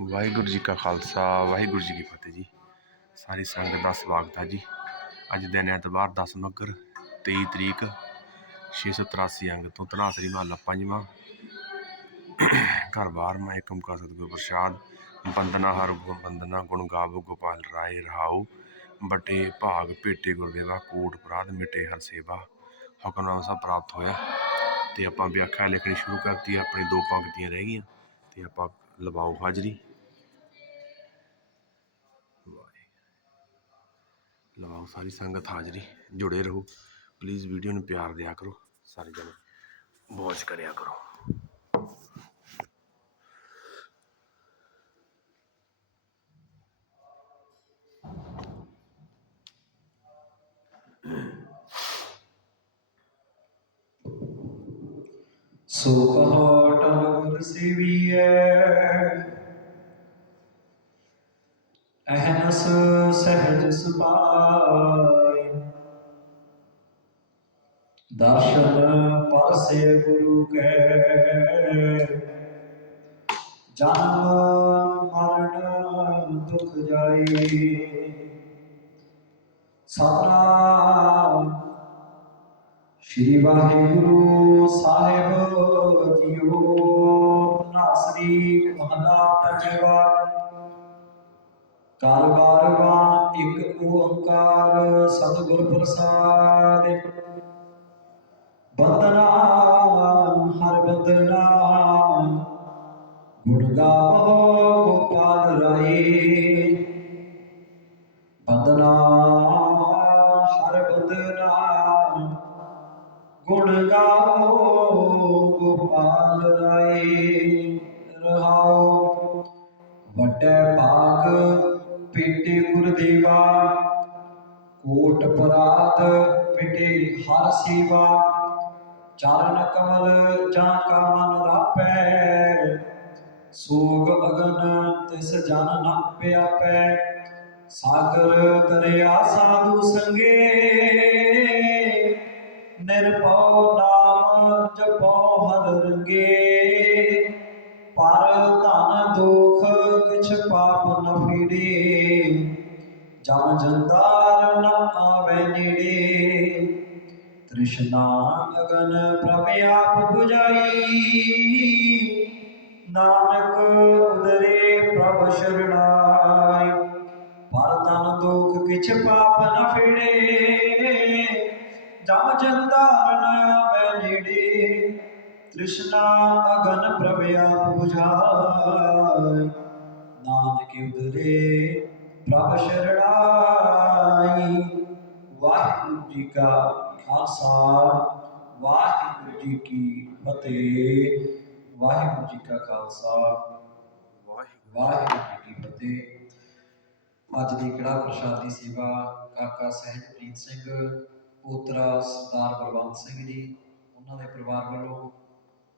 ਵਾਹਿਗੁਰੂ ਜੀ ਕਾ ਖਾਲਸਾ, ਵਾਹਿਗੁਰੂ ਜੀ ਕੀ ਫਤਿਹ ਜੀ। ਸਾਰੀ ਸੰਗਤ ਦਾ ਸਵਾਗਤ ਹੈ ਜੀ। ਅੱਜ ਦਿਨ ਐਤਵਾਰ 10 ਮੱਘਰ 23 ਤਰੀਕ 683 ਅੰਗ ਤੋਂ ਤਨਾਸਰੀ ਮਹੱਲਾ ਪੰਜਵਾਂ। ਘਰ ਬਾਰ ਮੈਂ ਏਕਮ ਕਾ ਸਤਿਗੁਰ ਪ੍ਰਸਾਦ ਬੰਦਨਾ ਹਰ ਗੁਣ ਬੰਦਨਾ ਗੁਣ ਗਾਵੋ ਗੋਪਾਲ ਰਾਏ ਰਹਾਉ ਬਟੇ ਭਾਗ ਭੇਟੇ ਗੁਰਦੇਵਾ, ਕੋਟ ਅਪਰਾਧ ਮਿਟੇ ਹਰ ਸੇਵਾ ਹੁਕਮਨਾਮਾ ਸਭ ਪ੍ਰਾਪਤ ਹੋਇਆ। ਤੇ ਆਪਾਂ ਵਿਆਖਿਆ ਲਿਖਣੀ ਸ਼ੁਰੂ ਕਰਤੀ, ਆਪਣੀ ਦੋ ਪੰਕਤੀਆਂ ਰਹਿ ਗਈਆਂ, ਤੇ ਆਪਾਂ ਲਵਾਓ ਹਾਜ਼ਰੀ। ਲਾਓ ਸਾਰੀ ਸੰਗਤ ਹਾਜ਼ਰੀ ਜੁੜੇ ਰਹੋ। ਪਲੀਜ਼ ਵੀਡੀਓ ਨੂੰ ਪਿਆਰ ਦਿਆ ਕਰੋ, ਸਾਰੇ ਜਣੇ। ਵਾਚ ਕਰਿਆ ਕਰੋ। ਸੋ ਕਹੋ ਟਲ ਗੁਰ ਸੇਵੀਐ ਅਹਨਸ ਸਹਿਜ ਸੁਭਾਈ ਦਰਸ਼ਨ ਪਾਸੇ ਗੁਰੂ ਕੈ। ਜਨਮ ਮਰਨ ਦੁਖ ਜਾਈ ਸਤਨਾਮ ਸ਼੍ਰੀ ਵਾਹਿਗੁਰੂ ਸਾਹਿਬ ਜੀਓ। ਨਾਸਰੀ ਮਹਲਾ ਪੰਜਵਾ। ਕਾਲ ਬਾਰਵਾ ਇੱਕ ਓੰਕਾਰ, ਸਤਿਗੁਰ ਪ੍ਰਸਾਦ। ਬੰਦਨਾ ਹਰ ਬੰਦਨਾ ਗੁਣ ਗਾਵੋ, ਗੋਪਾਲ ਰਾਏ। ਬੰਦਨਾ ਹਰ ਬੰਦਨਾ ਗੁਣ ਗਾਓ ਗੋਪਾਲ ਰਾਏ। ਰਹਾਓ ਵੱਡੇ ਭਾਗ ਪੇਟੇ ਗੁਰਦੇਵਾ, ਕੋਟ ਪਰਾਤ, ਪਿਟੇ ਹਰ ਸੇਵਾ। ਚਰਨ ਕਮਲ ਜਾਂ ਕਾ ਮਨ ਰਾਪੈ। ਸੋਗ ਅਗਨ ਤਿਸ ਜਨ ਨ ਪਿਆਪੈ ਸਾਗਰ ਦਰਿਆ ਸਾਧੂ ਸੰਗੇ। ਨ ਫੀੜੇ ਜਮ ਜੰਦਾਰ ਆਵੇ ਨੇੜੇ। ਤ੍ਰਿਸ਼ਨਾ ਲਗਨ ਪ੍ਰਭ ਆਪ 부ਝਾਈ। ਨਾਨਕ ਉਦਰੇ ਪ੍ਰਭ ਸ਼ਰਣਾਈ। ਪਰ ਤਨ ਦੁਖ ਕਿਛ ਪਾਪ ਨ ਫਿੜੇ। ਜਮ ਜੰਦਾਰ ਨ ਆਵੇ ਨੇੜੇ। ਤ੍ਰਿਸ਼ਨਾ ਅਗਨ ਪ੍ਰਭ ਆਪ 부ਝਾਈ। ਨਾਨਕ ਉਦਰੇ ਪ੍ਰਭ ਸ਼ਰਣਾਈ। ਵਾਹਿਗੁਰੂ ਜੀ ਕਾ ਖਾਲਸਾ, ਵਾਹਿਗੁਰੂ ਜੀ ਕੀ ਫਤਿਹ। ਵਾਹਿਗੁਰੂ ਜੀ ਕਾ ਖਾਲਸਾ, ਵਾਹਿਗੁਰੂ ਜੀ ਕੀ ਫਤਿਹ। ਅੱਜ ਦੀ ਕੜਾ ਪ੍ਰਸ਼ਾਦੀ ਸੇਵਾ ਕਾਕਾ ਸਹਿਜਪ੍ਰੀਤ ਸਿੰਘ, ਪੋਤਰਾ ਸਰਦਾਰ ਬਲਵੰਤ ਸਿੰਘ ਜੀ, ਉਹਨਾਂ ਦੇ ਪਰਿਵਾਰ ਵੱਲੋਂ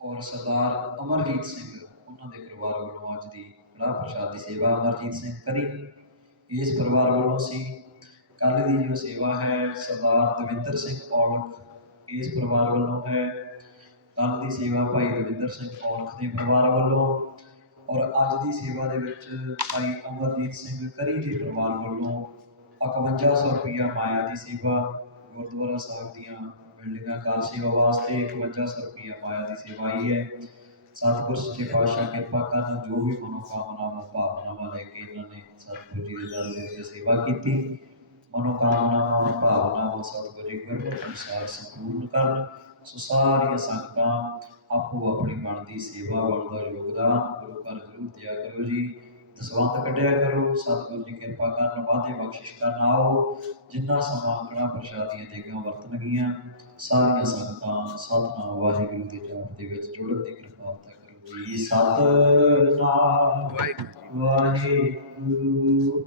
ਔਰ ਸਰਦਾਰ ਅਮਰਜੀਤ ਸਿੰਘ, ਉਹਨਾਂ ਦੇ ਪਰਿਵਾਰ ਵੱਲੋਂ ਅੱਜ ਦੀ ਕੜਾ ਦੀ ਸੇਵਾ ਅਮਰਜੀਤ ਸਿੰਘ ਕਰੀ। ਇਸ ਪਰਿਵਾਰ ਵੱਲੋਂ ਸੀ ਕੱਲ ਦੀ ਜੋ ਸੇਵਾ ਹੈ, ਸਰਦਾਰ ਦਵਿੰਦਰ ਸਿੰਘ ਔਲਖ, ਇਸ ਪਰਿਵਾਰ ਵੱਲੋਂ ਹੈ। ਕੱਲ ਦੀ ਸੇਵਾ ਭਾਈ ਦਵਿੰਦਰ ਸਿੰਘ ਔਲਖ ਦੇ ਪਰਿਵਾਰ ਵੱਲੋਂ ਔਰ ਅੱਜ ਦੀ ਸੇਵਾ ਦੇ ਵਿੱਚ ਭਾਈ ਅਮਰਜੀਤ ਸਿੰਘ ਕਰੀ ਦੇ ਪਰਿਵਾਰ ਵੱਲੋਂ 5100 ਰੁਪਇਆ ਮਾਇਆ ਦੀ ਸੇਵਾ, ਗੁਰਦੁਆਰਾ ਸਾਹਿਬ ਦੀਆਂ ਬਿਲਡਿੰਗਾਂ, ਕਾਰ ਸੇਵਾ ਵਾਸਤੇ 5100 ਰੁਪਇਆ ਮਾਇਆ ਦੀ ਸੇਵਾ ਆਈ ਹੈ। ਸਤਿਗੁਰ ਸੱਚੇ ਪਾਤਸ਼ਾਹ ਕਿਰਪਾ ਕਰਨ ਜੋ ਵੀ ਮਨੋਕਾਮਨਾਵਾਂ, ਭਾਵਨਾਵਾਂ ਲੈ ਕੇ ਇਹਨਾਂ ਨੇ ਸਤਿਗੁਰ ਜੀ ਦੇ ਦਰ ਦੇ ਵਿੱਚ ਸੇਵਾ ਕੀਤੀ, ਮਨੋਕਾਮਨਾਵਾਂ, ਭਾਵਨਾਵਾਂ ਸਤਿਗੁਰੂ ਜੀ ਗੁਰਮਤਿ ਅਨੁਸਾਰ ਸੰਪੂਰਨ ਕਰਨ, ਸੋ ਸਾਰੀਆਂ ਸੰਗਤਾਂ ਆਪੋ ਆਪਣੀ ਬਣਦੀ ਸੇਵਾ, ਬਣਦਾ ਯੋਗਦਾਨ, ਗੁਰੂ ਘਰ ਜ਼ਰੂਰ ਦਿਆ ਕਰੋ ਜੀ। ਦਸਵੰਤ ਕੱਢਿਆ ਕਰੋ, ਸਤਿਗੁਰੂ ਜੀ ਕਿਰਪਾ ਕਰਨ, ਵਾਧੇ ਬਖਸ਼ਿਸ਼ ਕਰਨ, ਆਓ, ਜਿੰਨਾ ਸਮਾਂ ਕੜਾ ਪ੍ਰਸ਼ਾਦੀਆਂ ਦੇਗਾਂ ਵਰਤਣਗੀਆਂ ਸਾਰੀਆਂ ਸੰਗਤਾਂ ਸਤਨਾਮ ਵਾਹਿਗੁਰੂ ਦੇ ਜਾਪ ਦੇ ਵਿੱਚ ਜੁੜਨ ਦੀ ਕਿਰਪਾਲਤਾ ਕਰੋ ਜੀ। ਸਤਨਾਮ ਵਾਹਿਗੁਰੂ ਵਾਹਿਗੁਰੂ,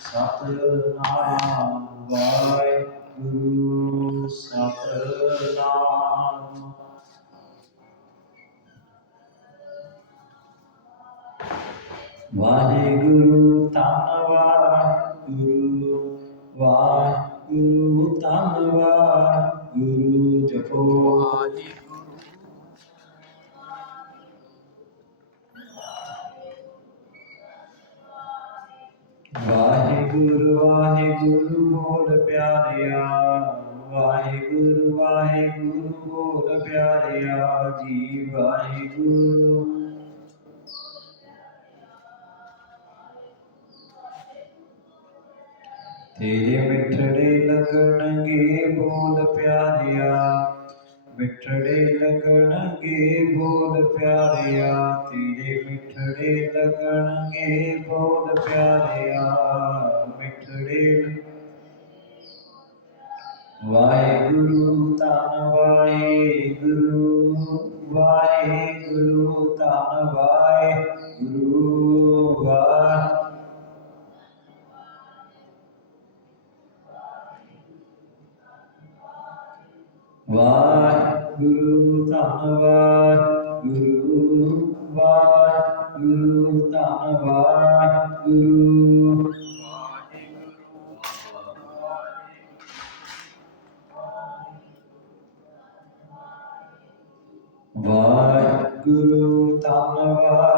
ਸਤਨਾਮ ਵਾਹਿਗੁਰੂ, ਸਤਨਾਮ ਵਾਹਿਗੁਰੂ ਧੰਨ ਵਾਹਿਗੁਰੂ ਵਾਹਿਗੁਰੂ ਧੰਨ ਵਾਹਿਗੁਰੂ, ਜਪੋ ਵਾਹਿਗੁਰੂ ਵਾਹਿਗੁਰੂ ਵਾਹਿਗੁਰੂ ਬੋਲ ਪਿਆਰਿਆ, ਵਾਹਿਗੁਰੂ ਵਾਹਿਗੁਰੂ ਬੋਲ ਪਿਆਰਿਆ ਜੀ, ਵਾਹਿਗੁਰੂ ਤੇਰੇ ਮਿੱਠੜੇ ਲੱਗਣਗੇ ਬੋਲ ਪਿਆਰਿਆ, ਮਿੱਠੜੇ ਲੱਗਣਗੇ ਬੋਲ ਪਿਆਰਿਆ, ਤੇਰੇ ਮਿੱਠੜੇ ਲੱਗਣਗੇ ਬੋਲ ਪਿਆਰਿਆ, ਮਿੱਠੜੇ ਵਾਹਿਗੁਰੂ ਧੰਨ ਵਾਹਿਗੁਰੂ ਵਾਹਿਗੁਰੂ ਧੰਨ ਵਾਹਿਗੁਰੂ ਵਾਹਿਗੁਰੂ ਧੰਨ ਵਾਹਿਗੁਰੂ। ਵਾਹਿਗੁਰੂ ਧੰਨ ਵਾਹਿਗੁਰੂ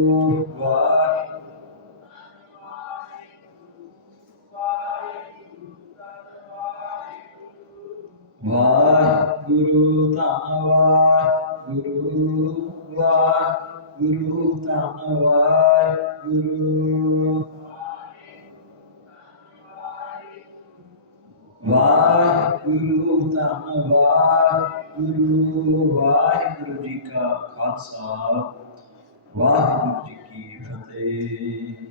ਵਾਹਿਗੁਰੂ ਧੰਨ ਵਾਹਿਗੁਰੂ ਵਾਹਿਗੁਰੂ ਧੰਨ ਵਾਹਿਗੁਰੂ। ਵਾਹਿਗੁਰੂ ਧੰਨ ਵਾਹਿਗੁਰੂ ਵਾਹਿਗੁਰੂ ਜੀ ਕਾ ਖਾਲਸਾ, ਵਾਹਿਗੁਰੂ ਜੀ ਕੀ ਫਤਿਹ।